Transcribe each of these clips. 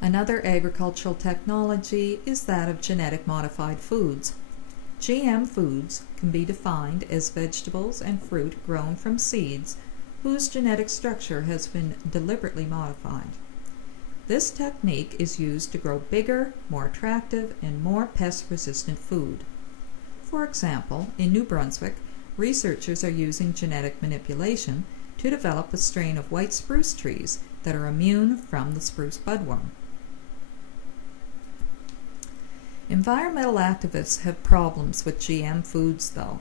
Another agricultural technology is that of genetic modified foods. GM foods can be defined as vegetables and fruit grown from seeds whose genetic structure has been deliberately modified. This technique is used to grow bigger, more attractive, and more pest-resistant food. For example, in New Brunswick, researchers are using genetic manipulation to develop a strain of white spruce trees that are immune from the spruce budworm. Environmental activists have problems with GM foods, though.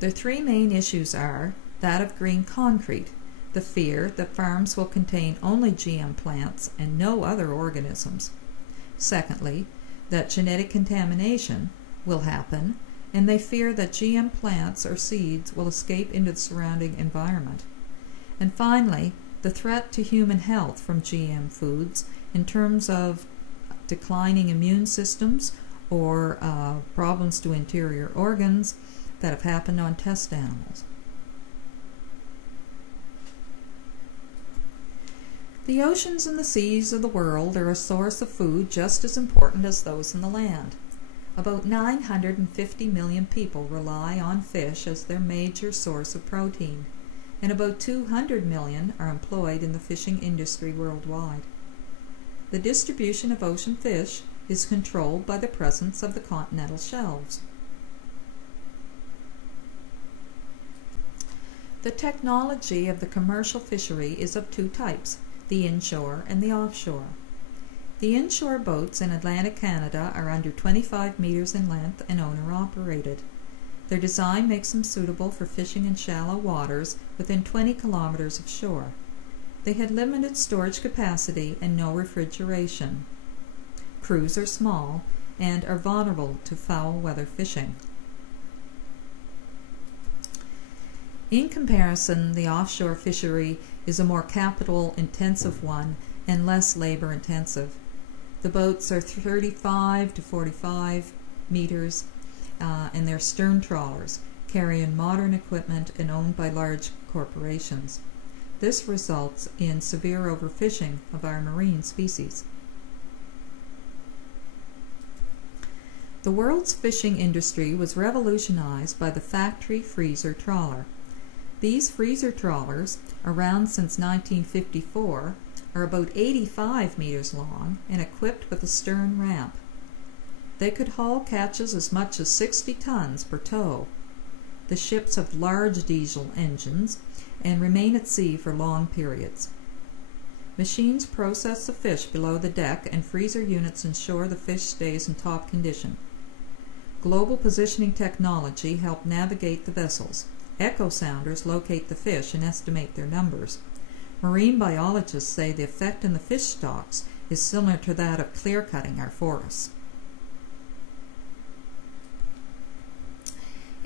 Their three main issues are that of green concrete, the fear that farms will contain only GM plants and no other organisms. Secondly, that genetic contamination will happen, and they fear that GM plants or seeds will escape into the surrounding environment. And finally, the threat to human health from GM foods in terms of declining immune systems or problems to interior organs that have happened on test animals. The oceans and the seas of the world are a source of food just as important as those in the land. About 950 million people rely on fish as their major source of protein, and about 200 million are employed in the fishing industry worldwide. The distribution of ocean fish is controlled by the presence of the continental shelves. The technology of the commercial fishery is of two types, the inshore and the offshore. The inshore boats in Atlantic Canada are under 25 meters in length and owner-operated. Their design makes them suitable for fishing in shallow waters within 20 kilometers of shore. They had limited storage capacity and no refrigeration. Crews are small and are vulnerable to foul weather fishing. In comparison, the offshore fishery is a more capital-intensive one and less labor-intensive. The boats are 35 to 45 meters and they're stern trawlers, carrying modern equipment and owned by large corporations. This results in severe overfishing of our marine species. The world's fishing industry was revolutionized by the factory freezer trawler. These freezer trawlers, around since 1954, are about 85 meters long and equipped with a stern ramp. They could haul catches as much as 60 tons per tow. The ships have large diesel engines and remain at sea for long periods. Machines process the fish below the deck and freezer units ensure the fish stays in top condition. Global positioning technology helped navigate the vessels. Echo sounders locate the fish and estimate their numbers. Marine biologists say the effect in the fish stocks is similar to that of clear-cutting our forests.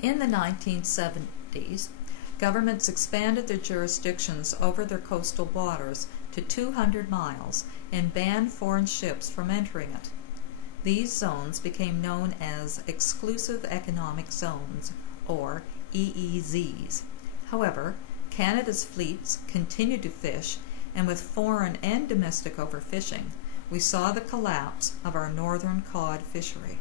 In the 1970s, governments expanded their jurisdictions over their coastal waters to 200 miles and banned foreign ships from entering it. These zones became known as Exclusive Economic Zones, or EEZs. However, Canada's fleets continued to fish, and with foreign and domestic overfishing, we saw the collapse of our northern cod fishery.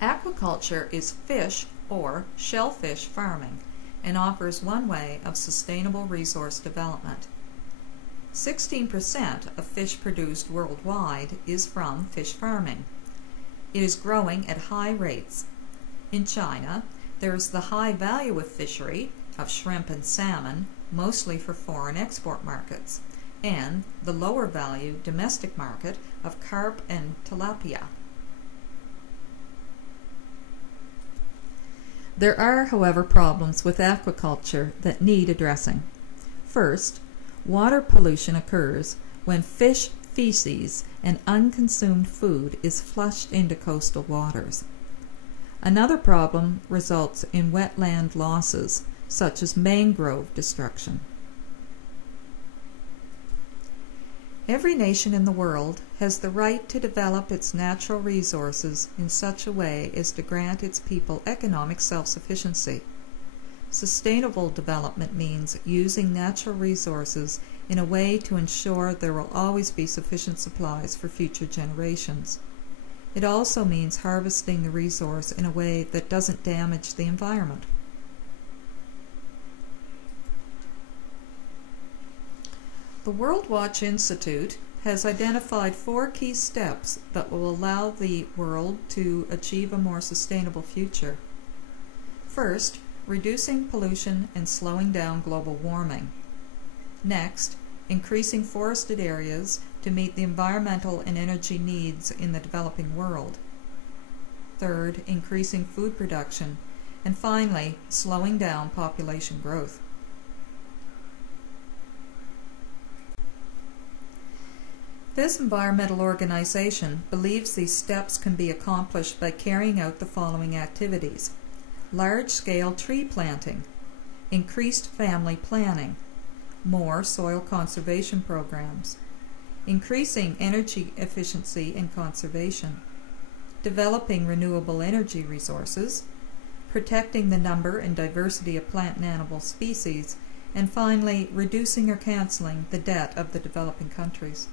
Aquaculture is fish or shellfish farming and offers one way of sustainable resource development. 16% of fish produced worldwide is from fish farming. It is growing at high rates. In China, there is the high value of fishery of shrimp and salmon, mostly for foreign export markets, and the lower value domestic market of carp and tilapia. There are, however, problems with aquaculture that need addressing. First, water pollution occurs when fish feces and unconsumed food is flushed into coastal waters. Another problem results in wetland losses, such as mangrove destruction. Every nation in the world has the right to develop its natural resources in such a way as to grant its people economic self-sufficiency. Sustainable development means using natural resources in a way to ensure there will always be sufficient supplies for future generations. It also means harvesting the resource in a way that doesn't damage the environment. The World Watch Institute has identified 4 key steps that will allow the world to achieve a more sustainable future. First, reducing pollution and slowing down global warming. Next, increasing forested areas to meet the environmental and energy needs in the developing world. Third, increasing food production. And finally, slowing down population growth. This environmental organization believes these steps can be accomplished by carrying out the following activities: large-scale tree planting, increased family planning, more soil conservation programs, increasing energy efficiency and conservation, developing renewable energy resources, protecting the number and diversity of plant and animal species, and finally, reducing or canceling the debt of the developing countries.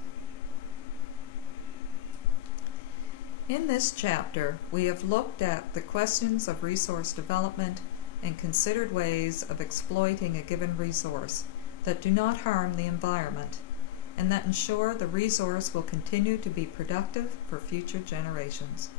In this chapter, we have looked at the questions of resource development and considered ways of exploiting a given resource that do not harm the environment and that ensure the resource will continue to be productive for future generations.